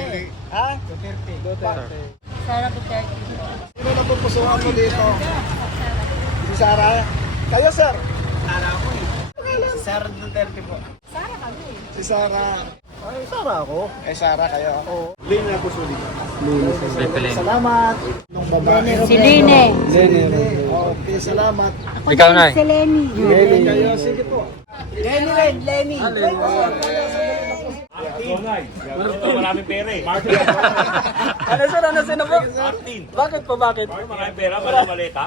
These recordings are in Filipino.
Ha? Duterte. Sara Duterte. Sino na pupusuan mo dito? Si Sara? Kayo, sir? Sara ako eh. Sara Duterte po. Sara kami. Si Sara. Ay, Sara ako. Sara kayo. Oo. Lane na puso dito. Salamat. Nung babae. Si Line. Okay, salamat. Ikaw na. Si Lenny. Lenny kayo, sige po. Lenny rin, Lenny. Maraming pera eh. Ano sir, ano sino po? Martin. Bakit po, bakit? Maraming pera, maraming maleta.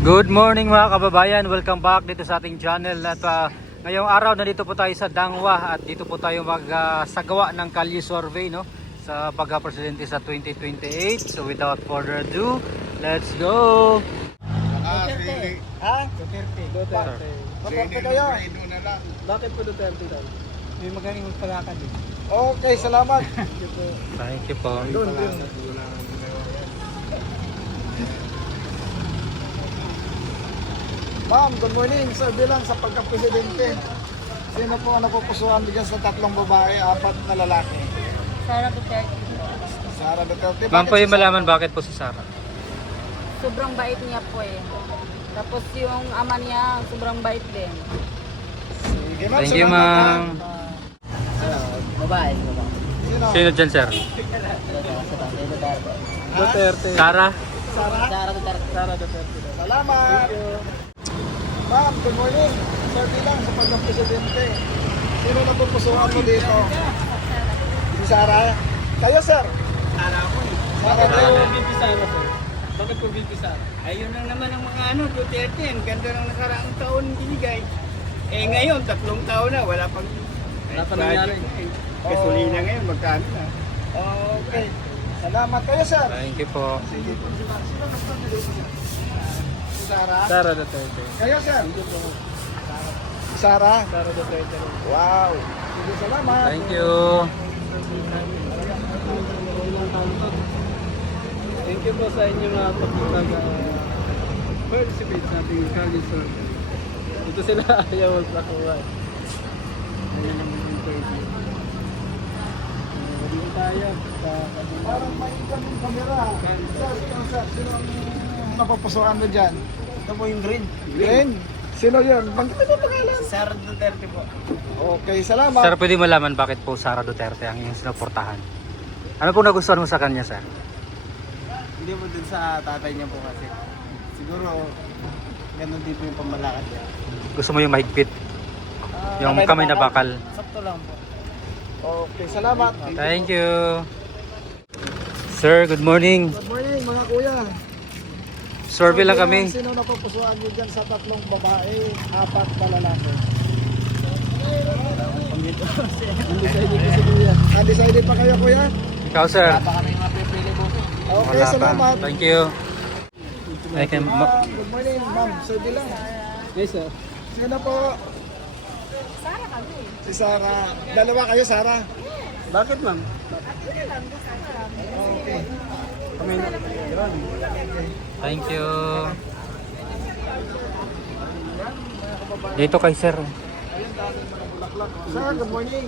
Good morning mga kababayan, welcome back dito sa ating channel. At ngayong araw nandito po tayo sa Dangwa at dito po tayo magsagawa ng kalye survey, no, sa pagka-presidente sa 2028. So without further ado, let's go! Duterte. Ha? Duterte. Duterte kayo. Bakit po Duterte daw? May magaling magpalakad eh. Okay, salamat. Thank you po. Ma'am, good morning. Sir, bilang sa pagka-presidente, sino po ang napupusuan bigyan sa tatlong babae, apat na lalaki? Sara Duterte. Sara Duterte. Ma'am, Bakit po si yung malaman bakit po si Sarah. Sobrang bait niya po eh. Tapos yung ama niya, sobrang bait din. Sige, ma'am. Thank you, salamat, ma'am. Babae. Sino? Sino dyan, sir? Duterte. Sarah? Sara? Sara Duterte. Sara Duterte. Salamat. Ma'am, good morning. Sir, bilang sa pagka-presidente, sino napupusuan mo dito? Si Sara? Kayo, sir? Sara ako eh. Sara Bakit kayo. po VP Sara sir? Bakit po VP Sara? Ayun lang naman ang mga Duterte. Ang ganda ng nakaraang taon binigay. Eh ngayon, 3 taon na, wala pang nangyari. Gasolina ngayon, magkano na? Okay. Salamat kayo, sir. Thank you po. Sige po, sino gusto niyo dito, sir? Si Sara? Sara Duterte. Kayo, sir? Si Sara? Sara Duterte. Wow. Sige, salamat. Thank you. Thank you po sa inyong pag-participate sa ating college survey. Ito sila ayaw magpakuha. Ayan ang interview. Dito tayo sa Parang may ikang kamera. Sir, ikaw, sir. Sino ang napupusuan mo dyan? Ito po yung green. Green. Sino yun? Bangkit mo pangalan. Sara Duterte po. Okay, salamat. Sir, pwede malaman bakit po Sara Duterte ang iyong sinuportahan? Ano po nagustuhan mo sa kanya, sir? Hindi po dun sa tatay niya po kasi. Siguro, ganun din po yung pamalakad niya. Gusto mo yung mahigpit? Yung kamay na bakal? Sakto lang po. Okay, salamat. Thank you. Sir, good morning. Good morning, mga kuya. Survey lang kami. Sino napupusuan niyo dyan sa tatlong babae, apat na lalaki? Undecided kasi kuya. Undecided pa kayo, kuya? Ikaw, sir. Baka may mapipili po. Okay, Wala pa. salamat. Thank you. Thank you. Good morning, ma'am. Sir Bilang. Yes sir. Sino po? Sara kami. Si Sara. Dalawa kayo, Sara. Bakit ma'am? Okay. Thank you. Dito kay sir. Sir, good morning.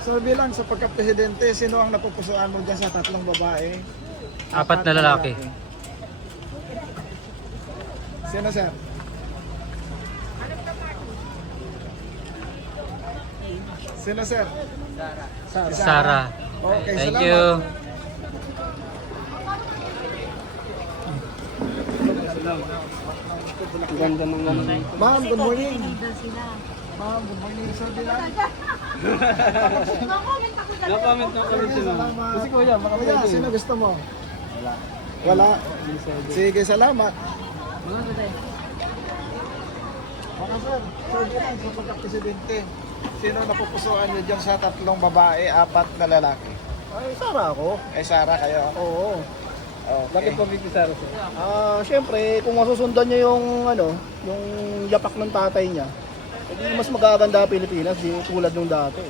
Sir Bilang, sa pagka-presidente, sino ang napupusuan mo dyan sa tatlong babae? Apat na lalaki. Sino, sir? Sino, sir? Si Sara. Okay, Thank salamat. you. Ganda ng ano. Ma'am, good morning. Tinignan sila. Ma'am, good morning. Sir Bilang. No-comment ako talaga. Na-comment na kami sila. Salamat. Kasi kuya, baka Kuya, pwede. sino gusto mo? Wala. Sige, salamat. Mga tatay. Mga sir, sir Bilang, sa pagka-presidente, sino napupusuan niyo dyan sa tatlong babae, apat na lalaki? Ay, Sara ako. Sara kayo. Oo. Bakit Okay. po VP Sara sir? Siyempre, kung masusundan niya yung yung yapak ng tatay niya, edi mas magaganda Pilipinas di tulad nung dati.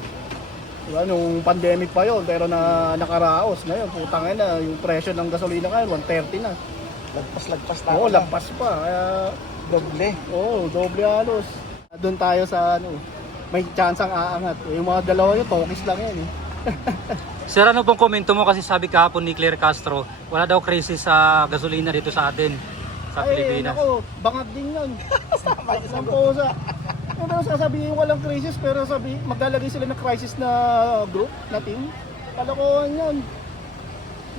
Diba, nung pandemic pa yon pero nakaraos ngayon, putang ina, yung presyo ng gasolina ngayon 130 na. Lagpas na. Oo, lagpas pa. Kaya Doble. doble halos. Doon tayo sa may chance ang aangat. Yung mga dalawa yun, tokis lang yan eh. Sir, ano pong komento mo kasi sabi kahapon ni Claire Castro, wala daw krisis sa gasolina dito sa atin, sa Pilipinas. Nako, bangag din yun. Isang pusa. Pero sasabihin walang crisis, pero maglalagay sila ng crisis na group, na team. Kalokohan yun.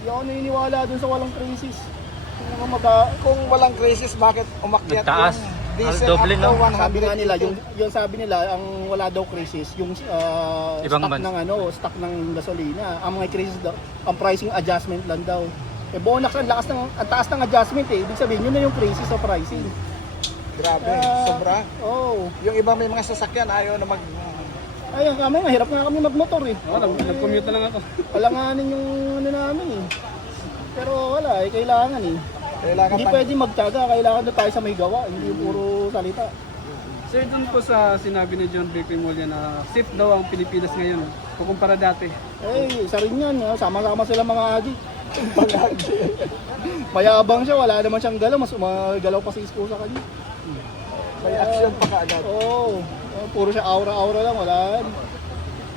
Hindi ako naniniwala dun sa walang crisis. Kung walang crisis, bakit umakyat Nagtaas. yung diesel Doble, up to no? 100? Sabi nga nila, yung sabi nila, ang wala daw crisis, yung Ibang stock bansa. ng stock ng gasolina. Ang mga crisis daw, ang pricing adjustment lang daw. Eh bonus, ang taas ng adjustment eh. Ibig sabihin, yun na yung crisis sa pricing. Grabe, sobra. Oh. Yung iba may mga sasakyan, ayaw na mag... Ayun kami, mahirap nga kami magmotor eh. Nag-commute na lang ako. Alanganin yung ano namin eh. Pero wala eh, kailangan eh. Kailangan Hindi pwede magtiyaga, kailangan na tayo sa may gawa, hindi puro salita. Sir, dun po sa sinabi ni John B. Primulya na safe daw ang Pilipinas ngayon kukumpara dati. Eh, isa rin yan, sama-sama sila mga agi. Mayabang siya, wala naman siyang galaw, mas galaw pa si Isko sa kanya. may action pa kaagad. Oo, puro siya aura-aura lang, wala.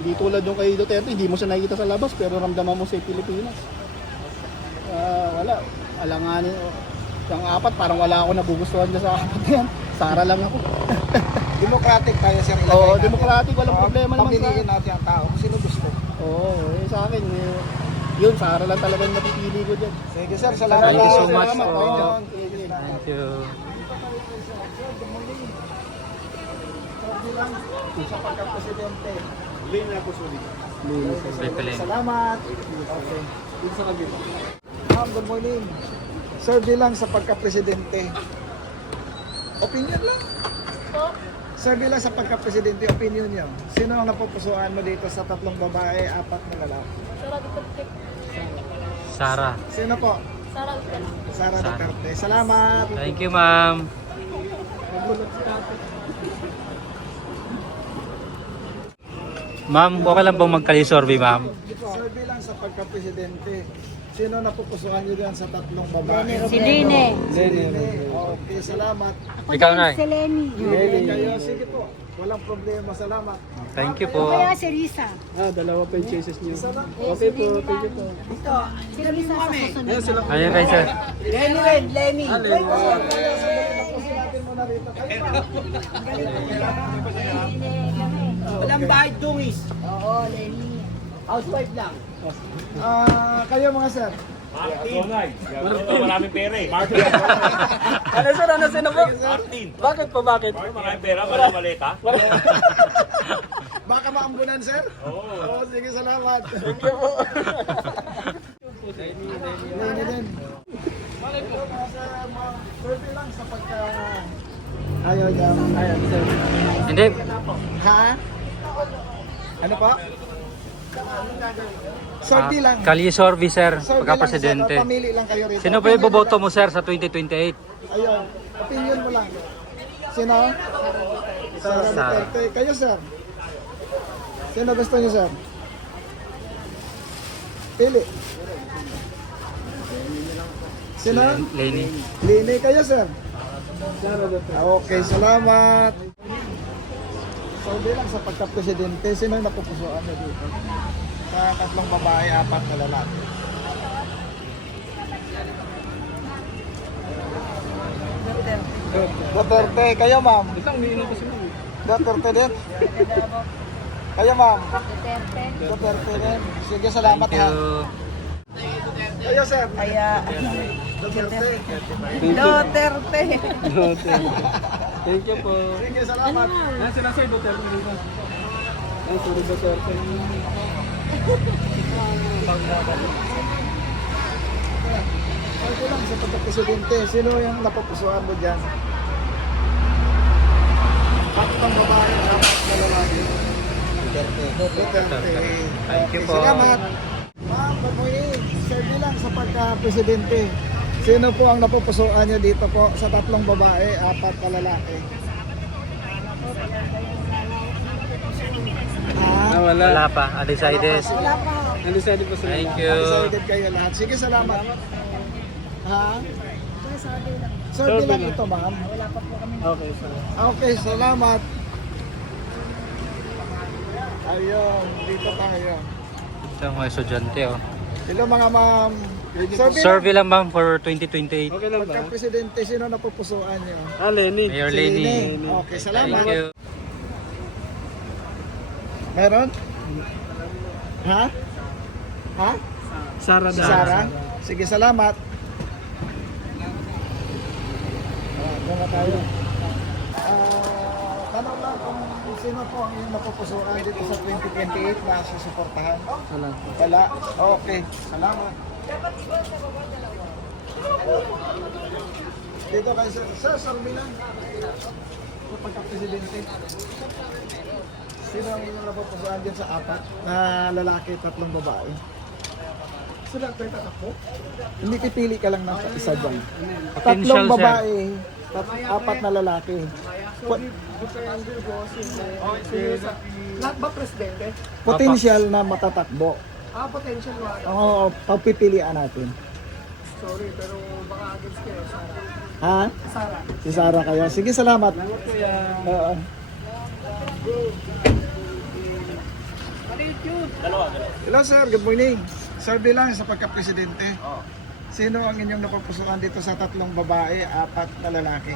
Hindi tulad yung kay Duterte, hindi mo siya nakikita sa labas, pero ramdaman mo sa Pilipinas. Wala, alanganin. Yung apat, parang wala ako nagugustuhan dyan sa apat yan. Sara lang ako. Democratic tayo sir. ilagay Oo, natin. democratic, walang problema naman sa Pamiliin natin ang tao kung sino gusto. Oo, sa akin, yun, Sara lang talaga yung napipili ko dyan. Sige sir, salamat. Thank you so much Salamat, po. Panginoon. Thank you. Sa pagka-presidente. Pepeling. Salamat. Okay. Dito sa kabila. Ma'am, good morning. Sir, bilang sa pagka-presidente. Opinion lang. Sir, bilang sa pagka-presidente, opinion niyo. Sino ang napupusuan mo dito sa 3 babae, 4 na lalaki? Sara. Sino po? Sara Duterte. Salamat. Thank you, ma'am. Ma'am, okay lang bang magkali-survey, ma'am? Sir, bilang sa pagka-presidente, sino napupusuan niyo diyan sa 3 babae? Si Line. Okay, salamat. Ikaw na. Hindi kayo, sige po. Walang problema, salamat. Thank you po. Si Risa. Dalawa pa yung chases niyo. Isa lang. Okay po, thank you po. Si Risa sa susunod. Ayun sila. Ayun kay sir. Lenny. Tapusin natin muna rito. Kayo pa. Walang bahay dungis. Oo, Lenny. Housewife lang. Kayo mga sir. Martin. Maraming pera eh. Martin. Ano sir, ano sino po? Martin. Bakit po, bakit? Maraming pera, maraming maleta. Baka maambunan sir? Oo. Sige, salamat. Lenny din. Hello mga sir. Survey lang sa pagka... Ayaw dyan. Ayaw sir. Hindi. Ha? Ano pa? Survey lang. Kalye survey, sir. Survey Pagka-presidente. lang, sir. Pamili lang kayo rito. Sino po yung boboto mo, sir, sa 2028? Ayun. Opinion mo lang. Sino? Sara Duterte. Kayo, sir. Sino gusto niyo, sir? Pili. Sino? Lenny. Lini kayo, sir. Okay, salamat. So, bilang sa pagka-presidente, sino yung napupusuan niyo dito? Sa 3 babae, 4 na lalaki. Duterte. Kayo, ma'am? Isang umiinom ko si Mami. Duterte din? Kayo, ma'am? Duterte. Duterte din. Sige, salamat Thank ha. you. Kayo, sir? Kaya, Duterte. Duterte. Thank you po. Sige, salamat. Yan sila sir, Duterte dito. Yan, sorry Duterte. Ito lang sa pagka-presidente, sino yung napupusuan mo dyan? 4 babae, 4 na lalaki. Duterte. Thank you Okay, po. salamat. Ma'am, good morning. Sir, bilang sa pagka-presidente, sino po ang napupusuan niyo dito po sa 3 babae, 4 na lalaki? Wala. Wala pa. Undecided. Undecided po sila. Thank you. Decided kayo lahat. Sige, salamat. Ha? Survey lang ito, ma'am. Okay, sir. Okay, salamat. Ayun, dito tayo. Ito mga estudyante oh. Hello mga ma'am. Survey lang ma'am for 2028. Okay lang ba? Pagka-presidente, sino napupusuan niyo? Lenny. Mayor Si Lenny. Lenny. Okay, salamat. Thank you. Meron? Ha? Ha? Sara Si Sarah? Sige, salamat. Doon na tayo. Tanong lang kung sino po ang iyong napupusuan dito sa 2028 na susuportahan? Wala. Wala? Okay, salamat. Dito kayo sir, Sorbilan. Sa pagka-presidente. Sino ang inyong napupusuan dyan sa apat na lalaki, 3 babae? Sila tayo tatakbo? Hindi pipili ka lang ng isa dyan. 3 Potential, sir. babae, 4 na lalaki. Lahat ba presidente? Potential na matatakbo. Potential wala. Oo, pagpipilian natin. Sorry, pero baka against kayo, Sarah. Ha? Sarah. Si Sarah kayo. Sige, salamat. Oo. Hello sir, good morning. Survey lang sa pagka-presidente. Sino ang inyong napupusuan dito sa 3 babae, 4 na lalaki?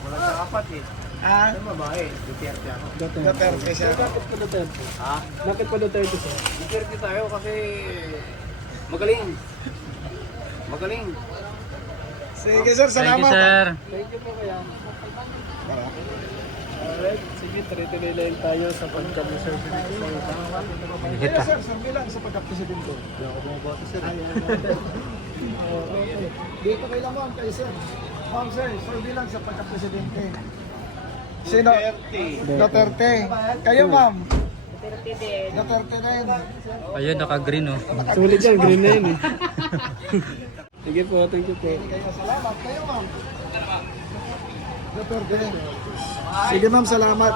Wala sa apat eh. Ah, Yung babae, Duterte ako. Duterte siya. Bakit pa Duterte? Ha? Bakit pa Duterte sir? Duterte tayo kasi magaling. Magaling. Sige sir, Thank you salamat. sir. Thank you po kaya. Alright, sige, tuloy-tuloy lang tayo sa pagka-reserve dito sa Dangwa. Sige sir, survey lang sa pagka-presidente. Hindi ako bumoboto sir. Okay. Dito kayo lang ma'am, kayo sir. Ma'am sir, survey lang sa pagka-presidente. Sino? Duterte. Kayo ma'am? Duterte rin. Ayun, naka-green oh. Sulit yan, green na yun eh. Sige po, thank you po. Kayo, salamat. Kayo ma'am? Duterte. Sige ma'am, salamat.